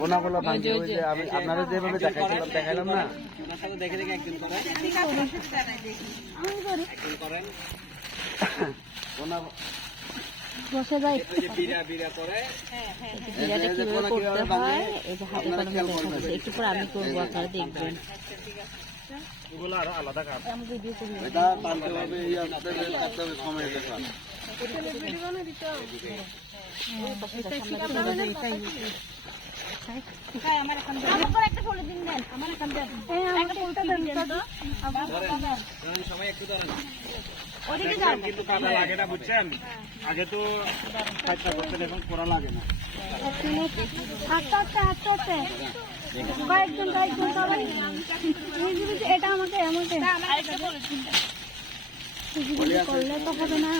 কোনাগুলো ভাঙছে ওই যে আমি আপনারা যেভাবে দেখাইলাম না দেখে দেখে একদিন করেন কোনা বসে যায় একটু পর আমি করবো, আপনারা দেখবেন। আলাদা কাজ সবাই একটু ধরেন কিন্তু কাদা লাগে না বুঝছেন, আগে তো কাজটা করতেন এখন করা লাগে না। এটা আমাকে করলে তো হবে না,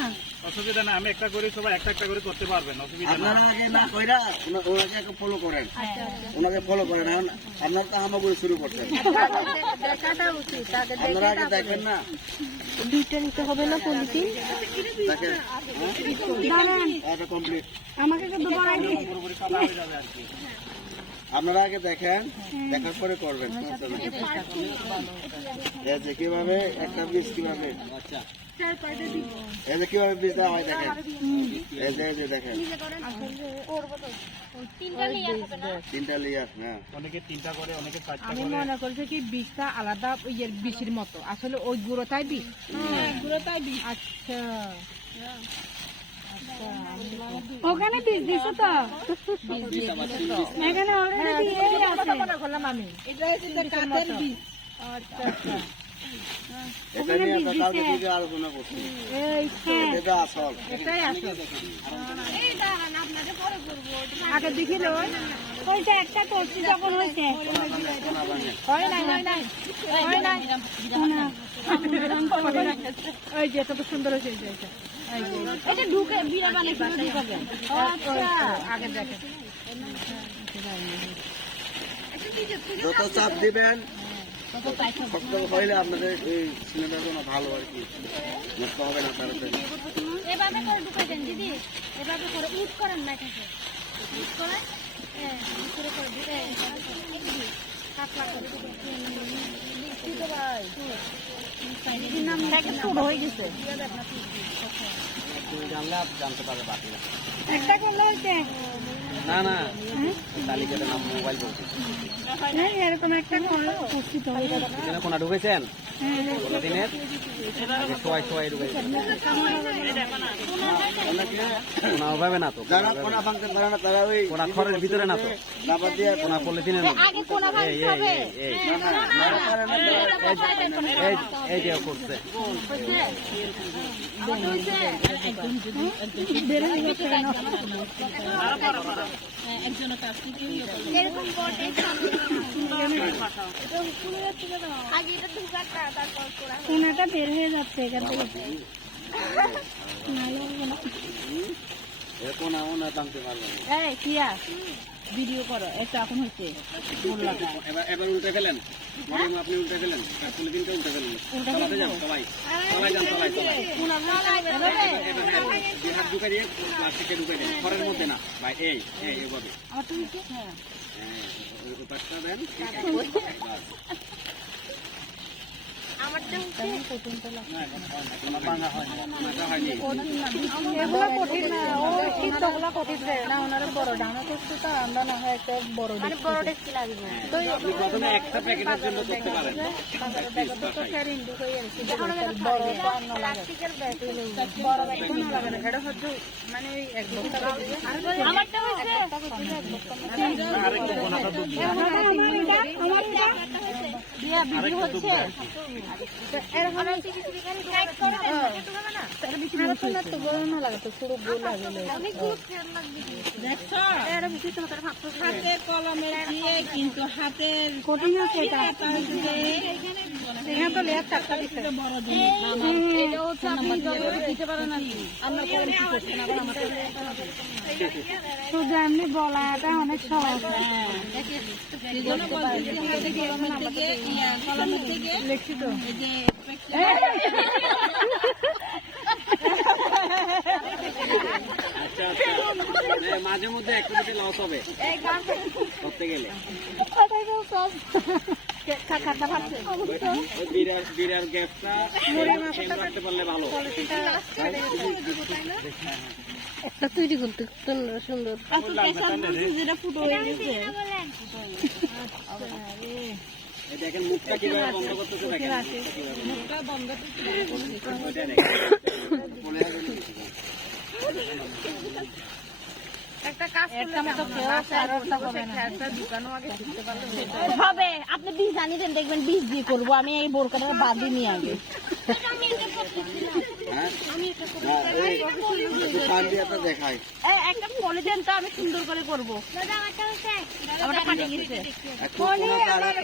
অসুবিধা না, আমি একটা করে সবাই একটা একটা করে করতে পারবেন, অসুবিধা না। ফলো করেন, ওনাকে ফলো করেন, আপনার তো হামাগুড়ি শুরু করছেন, আপনারা আগে দেখেন না। দুইটা নিতে হবে না পলিথিন, কমপ্লিট আমাকে আপনারা আগে দেখেন, দেখার পরে করবেন কিভাবে একটা বীজ কিভাবে কিভাবে বীজ দেওয়া হয় দেখেন, দেখেন তিনটা লেয়ার। হ্যাঁ, অনেকে তিনটা করে, অনেকে চারটা। আমি মনে করছি কি বীজটা আলাদা ইয়ের বিষের মতো, আসলে ওই গুঁড়োটাই বীজ। আচ্ছা ওখানে বীজ দিছো তো, এখানে অলরেডি করলাম আমি, এটা কাঠের বীজ। আচ্ছা আচ্ছা, এটা নিয়ে আমরা কালকে থেকে আলোচনা করছি, এটা আসল, এটাই আসল। আগে দেখিল ওইটা একটা করছি যখন হয়েছে, হয় নাই ওই যে এত সুন্দর হয়েছে, এটা ঢুকে বিড়া বানিয়ে ঢুকাবেন। আগে দেখেন যত চাপ দিবেন শক্ত হইলে আপনাদের এই সিনেমার জন্য ভালো আর কি, নষ্ট হবে না তাড়াতাড়ি। এভাবে করে ঢুকাই দেন দিদি, এভাবে করে উঠ করেন না, উঠ করেন হয়ে গেছে। জানলে আপনি জানতে পারবে বাকিরা। একটা করলে হয়েছে না না, তালিকাটা নাম মোবাইল বলছি, এরকম একটা করলো কোনা ঢুকেছেন দিনের সবাই ঢুকেছেন, কোনা অভাবে না তো, যারা কোনা ভাঙতে পারে না তারা ওই কোনা খড়ের ভিতরে না তো রাবার দিয়ে কোনা পলিথিনের এই যে করছে কোনাটা বের হয়ে যাচ্ছে এখান থেকে, কোনা ওনা টানতে পারবে না। কিয়া ভিডিও করো, এটা এখন হচ্ছে এবার উল্টে ফেলেন, আপনি উল্টে ফেলেন, পলিথিনটা উল্টে ফেলেন, চালাতে যান সবাই, হাত ঢুকে দিয়ে প্লাস্টিকে ঢুকে দেন, খড়ের মধ্যে না ভাই, এই এইভাবে দেন। প্রথমে একটা প্যাকেটের জন্য করতে পারেন, হাতের কলমে দিয়ে কিন্তু হাতের কঠিন আছে, তো লেয়ার চারটা বড় দিতে পারে না, শুধু এমনি বলাটা অনেক সহজ। লিখছি তো আচ্ছা আচ্ছা আচ্ছা মাঝে মধ্যে একটু বেশি লস হবে করতে গেলে ওই বিড়ার গ্যাসটা রাখতে পারলে ভালো একটা তৈরি করতে সুন্দর সুন্দর এই দেখেন মুখটা কিভাবে বন্ধ করতেছে দেখেন মুখটা বন্ধ একটা কাজ হবে আপনি বীজ জানি দেন দেখবেন বীজ দিয়ে করবো আমি এই বোরকাটা বাঁধি নিয়ে আগে দেখাই একটা পলি দেন তো আমি সুন্দর করে করবো আমারটা ফাটে গেছে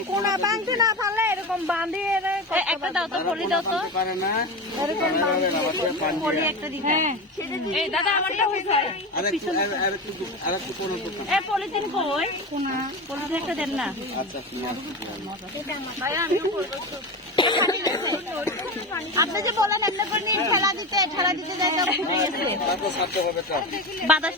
কোনা বাঁধতে না পারলে এরকম বাঁধিয়ে একটা দাও তো পলি দাও তো পারে না পলি একটা দিতে এই দাদা আমারটা হইছে আর একটু কোনো এ পলিথিন কই কোনা পলিথিন একটা দেন না আচ্ছা আপনি যে বলেন এমনি করে নিয়ে ঠেলা দিতে যাইতে ফুটে গেছে তারপর ছাড়তে হবে তো বাতাস